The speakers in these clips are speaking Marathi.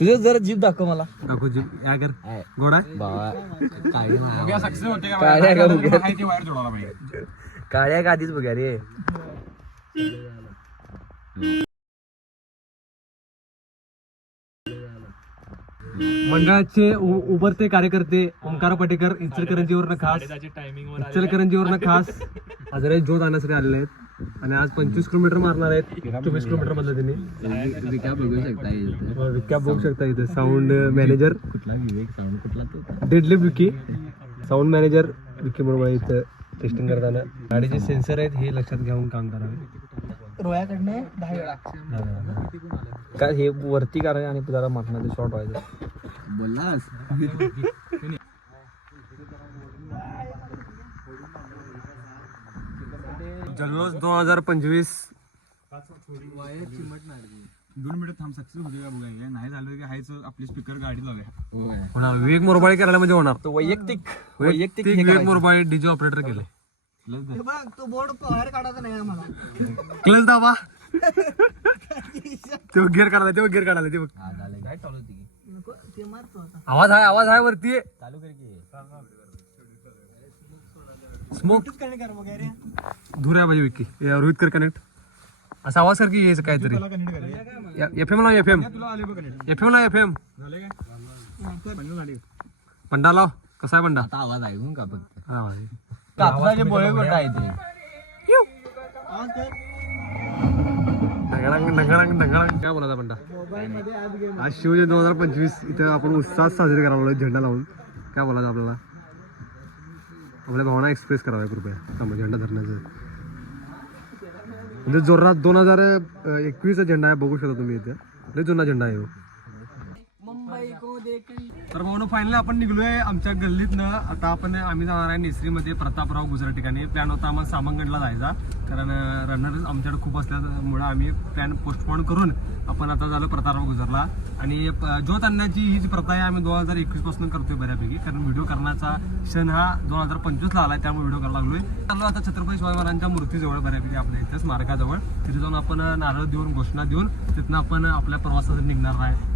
तुझं जरा जीप दाखव मला. दाखव जी या कर. गोडा? बाबा काळी बघूया सक्सेस होते का काळ्या का बघूया? आहे ती वायर जोडायला पाहिजे? काळ्या का आधीच बघा रे मंडळाचे उभरते कार्यकर्ते ओंकार पटेकर इचलकरंजीवरनं खास इचलकरंजीवरनं खास. आजरे ज्योत आणण्यासाठी आलेले आहेत. आणि आज पंचवीस किलोमीटर मारणार आहेत. चोवीस किलोमीटर मधलं त्यांनी. विका बघू शकता इथं. विक्या बघू शकता इथे. साऊंड मॅनेजर कुठला विवेक? साऊंड कुठला तो? Deadlift Vicky. Sound manager Vicky बरोबर इथं टेस्टिंग करताना. गाडीचे सेन्सर आहेत हे लक्षात घेऊन काम करावे. रोयाकडनं दहा वेळा काय हे वरती करायचं आणि जरा मागण्याचं शॉर्ट व्हायचं. बोललास? जल्लोष दोन हजार पंचवीस. दोन मिनिट थांब सक्सेस होते का बघायला नाही झालं की हायच आपली स्पीकर गाडी लावूया. होणार. विवेक मोरबाळे करायला म्हणजे होणार. तो वैयक्तिक वैयक्तिक विवेक मोरबाळे डीजे ऑपरेटर केले हे बघ तो बोर्ड बाहेर काढायचा नाही आम्हाला. क्लच दाबा. ते गिअर काढायला ते गिअर काढायला ते बघ. काय चालू होती आवाज आहे आवाज आहे वरती. चालू कर की. स्मोक कनेक्ट कर बघ रे धुऱ्या पाहिजे विक्की. रोहित कर कनेक्ट असा आवाज कर की यायचं काहीतरी. एफ एम लाव एफ एम. एफ एम लाव एफ एम पंडा लाव. कसा आहे पंडा? आवाज ऐकून का फक्त. कापसाचे बोळे आहे काय बोलायचा पंडा? आज शिवजय दोन हजार पंचवीस. इथं आपण उत्साहात साजरे करायला लागलो झेंडा लावून. काय बोलायचं आपल्याला? आपल्या भावना एक्सप्रेस कराव्या कृपया. थांबा झेंडा धरण्याचं. म्हणजे जोरात दोन हजार एकवीसचा झेंडा आहे बघू शकता तुम्ही इथे. लय जुना झेंडा आहे हो. तर भाऊ फायनली आपण निघलोय आमच्या गल्लीतनं. आता आपण आम्ही जाणार आहे नेसरीमध्ये प्रतापराव गुजरात ठिकाणी. प्लॅन होता आम्हाला सामंगडला जायचा. कारण रनर आमच्याकडे खूप असल्यामुळं आम्ही प्लॅन पोस्टपोन करून आपण आता झालो प्रतापराव गुजरला. आणि प- ज्योत आणण्याची ही जी प्रथा आहे. आम्ही दोन हजार एकवीसपासून करतोय बऱ्यापैकी. कारण व्हिडिओ करण्याचा क्षण हा दोन हजार पंचवीसला आला त्यामुळे व्हिडिओ करायला लागलोय. चाललो आता छत्रपती शिवाजी महाराजांच्या मूर्तीजवळ बऱ्यापैकी आपल्या इथे स्मारकाजवळ. तिथे जाऊन आपण नारळ देऊन घोषणा देऊन तिथनं आपण आपल्या प्रवासासाठी निघणार आहे.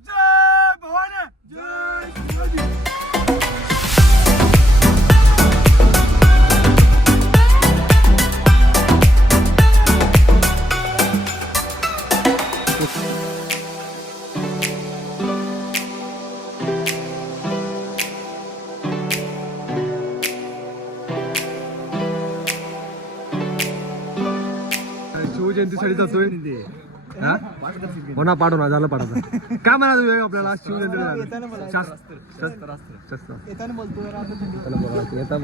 शिवजयंतीसाठी जातोय? हा? हो ना पाठव ना झालं पाठवता काय म्हणायचं विवेक आपल्याला? शिवजयंती शास्त्र शस्त्र येता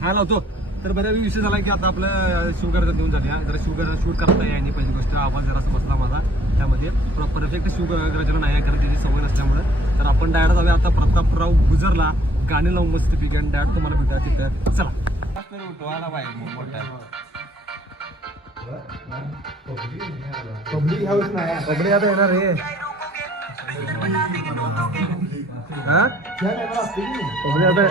हा लावतो. तर बऱ्याच विषय झाला की आता आपलं शिवगारचा देऊन झाले जरा शिवगार शूट करता यायची पहिली गोष्ट आवाज जरा बसला माझा. त्यामध्ये परफेक्ट शिवगराजाला नाही करत त्याची सवय नसल्यामुळे. तर आपण डायरेक्ट जाऊया. आता प्रतापराव गुजरला. गाणे लावून मस्त पैकी आणि डायरेक्ट तुम्हाला भेटा तिथं. चला. पब्लिक हाऊस नाही पब्लिक आता येणार रे हा पब्लिक आता हे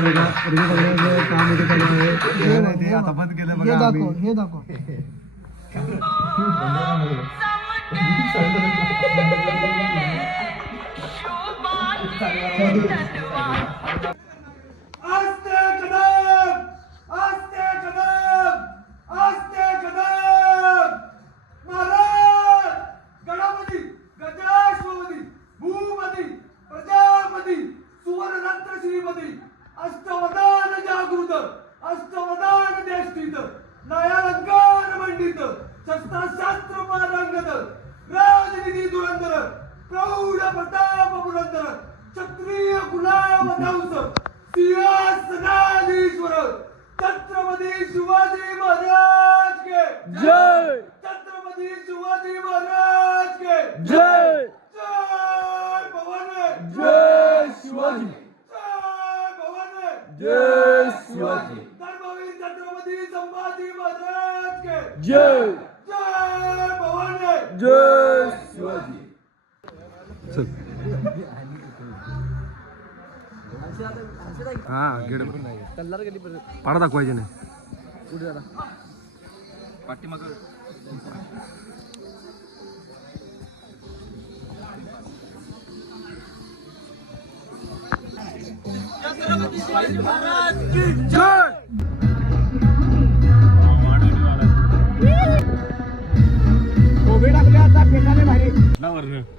बघा, रिक्षा चालवण्याचं काम इथे चालू आहे. हे ते आता बंद केलं हे बघा दाखव आम्ही. हे दाखव आस्ते कदम आस्ते कदम आस्ते कदम महाराज गणापती गजाश्वपती भूपती प्रजापती सुवर्णरत्न श्रीपती अष्टवदान जागृत अष्टवदान देष्टित नयालंकार मंडित शस्त्रशास्त्र पारंगत राजनिधी धुरंधर प्रौढ प्रताप पुरंदर क्षत्रिय गुलाम दाऊस सिंहासनाधीश्वर छत्रपती शिवाजी महाराज के जय छत्रपती शिवाजी महाराज के जय जय भवानी जय शिवाजी जय भवानी जय शिवाजी धर्मवीर छत्रपती संभाजी महाराज के जय जय भवानी जय शिवाजी. हा कल्लार गेली पाडा दाखवायचे नाही. कुठे झाला पाठीमाग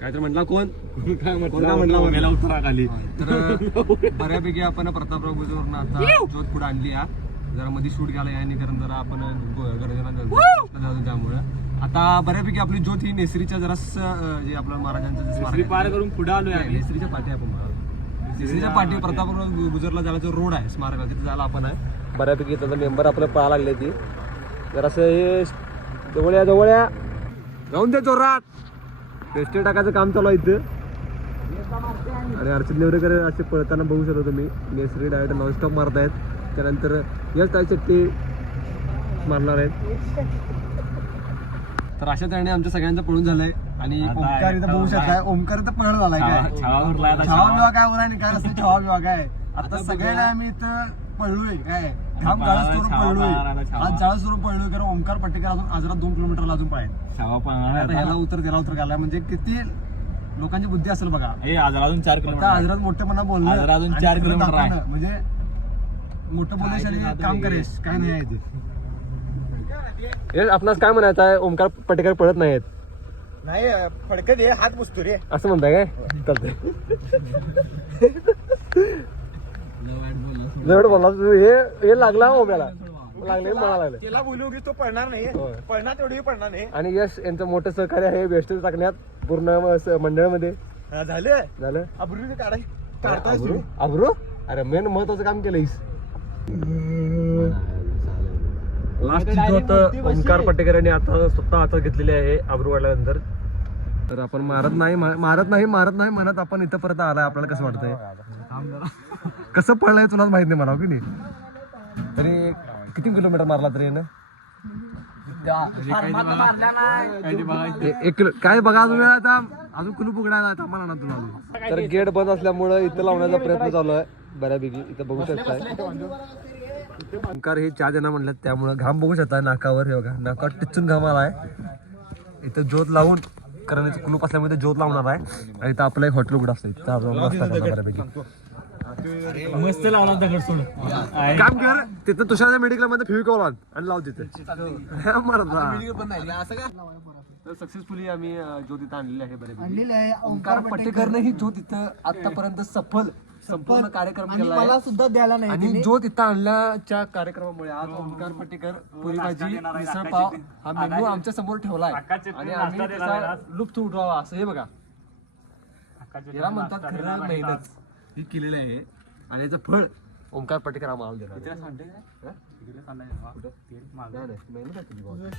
काय तर म्हटला कोण? काय म्हटला? म्हटला? उतरा खाली तर बऱ्यापैकी आपण प्रतापराव गुजवरून आता जोत पुढे आणली हा. जरा मध्ये शूट घ्यायला याने कारण जरा आपण गरजेला त्यामुळं. आता बऱ्यापैकी आपली ज्योत ही नेसरीच्या जरा जे आपल्या महाराजांचं आहे, पार करून पुढे आलोय नाही, आम्ही. नेसरीच्या पाठी आपण. नेसरीच्या पाठी प्रतापराव गुजरला जायला जो रोड आहे स्मारक तिथे जायला आपण आहे. बऱ्यापैकी त्याचा मेंबर आपलं पळा लागले ती. जरासं हे जवळ या जवळ या जाऊन दे जोरात. पेस्टे टाकायचं काम चालू आहे इथं. आणि अर्चन नेवरेकर असे पळताना बघू शकता तुम्ही. नेसरी डायरेक्ट नॉनस्टॉप मारतायत. त्यानंतर यश ताई मारणार आहेत. तर अशा तऱ्हेने आमच्या सगळ्यांचं पळून झालंय. आणि ओमकार इथं बघू शकताय. ओमकार इथं पळण झालाय काय? छावा छावा छावा. बिवा काय नसतं छावा बिवा काय आता सगळ्यांना आम्ही इथं पळलोय काय? घाम आता जाळस करून छावा पळलोय. आज जाळस करून पळलोय कारण ओमकार पट्टेकर अजून आजरा दोन किलोमीटरला अजून छावा पळणार आता ह्याला उतर त्याला उतर घालाय म्हणजे किती लोकांची बुद्धी असेल बघा. हे आज अजून चार आता किलोमीटर आजरात मोठेपणा बोलणं आजरा अजून आणि चार पुढे किलोमीटर आहे. दाखवणं, म्हणजे मोठं बोलेश आणि काम करेश काय नाही आहे ते. आपणास काय म्हणायचं आहे? ओमकार पटेकर पळत नाहीत नाही फडकत ये हात पुसतो रे. असं म्हणताय काय? चालतंय. बोलला तू हे हे लागला ओम्याला लागले मला लागले. त्याला बोलू की तो पडणार नाही. होय. पडणार तेवढी पडणार नाही. आणि यश यांचं मोठं सहकार्य आहे वेस्ट टाकण्यात पूर्ण स- मंडळामध्ये. हा, झालं? झालं? अब्रू काढाय काढताय अब्रू? अब्रू? अरे मेन महत्वाचं काम केलंयस लास्ट ज्योत ओंकार पटेकर यांनी आता स्वतः हातात घेतलेली आहे अब्रू वाढल्यानंतर. तर आपण मारत नाही मा- मारत नाही मारत नाही म्हणत आपण इथं परत आलाय. आपल्याला कसं वाटतंय? कसं पडलंय तुलाच माहीत नाही मला की नाही? तरी किती किलोमीटर मारला तरी एक किलो काय बघा अजून आता अजून कुलूप उघडायला थांबा ना तुला अजून. तर गेट बंद असल्यामुळं इथं लावण्याचा प्रयत्न चालू आहे बऱ्यापैकी. इथं बघू शकताय. ओंकार हे चहा देणार म्हणलं त्यामुळं घाम बघू शकताय नाकावर हे बघा. नाकावर टिचून घाम आलाय. इथं ज्योत लावून कारण इथं कुलूप असल्यामुळे ज्योत लावणार आहे. आणि इथं आपलं एक हॉटेल उघड असतं. इथं बऱ्यापैकी. मस्त लावला दगड सोड काम कर. तिथं तुषारच्या मेडिकलमध्ये फेविकॉल आण आणि लाव तिथे. तर सक्सेसफुली आम्ही अं, ज्योत इथं आणलेली आहे आणलेलं आहे. ओंकार पटेकरने ही इथं आतापर्यंत सफल संपूर्ण कार्यक्रम केला मला आहे सुद्धा द्यायला नाही आणि ज्योत इथं आणल्याच्या कार्यक्रमामुळे आज ओंकार पटेकर पुरी भाजी मिसळ पाव हा मेनू आमच्यासमोर ठेवलाय. आणि आम्ही त्याचा लुप्त उठवावा असं हे बघा. याला म्हणतात खरं मेहनत. ही केलेली आहे आणि याचं फळ ओंकार पटेकर आम्हाला देणार हा? कुठं? नाही, नाही, मेहनत आहे तुझी बाबा.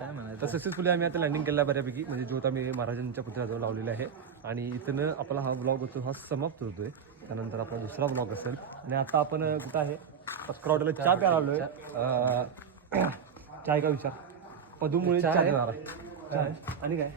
काय म्हणाल तर सक्सेसफुली आम्ही आता लँडिंग केलं बऱ्यापैकी. म्हणजे ज्योत आम्ही महाराजांच्या पुतळ्याजवळ लावलेला आहे. आणि इथनं आपला हा ब्लॉग होतो हा समाप्त होतोय. त्यानंतर आपला दुसरा ब्लॉग असेल. आणि आता आपण कुठं आहे? पस्करवाडीला चहा प्यायला आलोय. चाय का विचार? पदूमुळे चहा. आणि काय?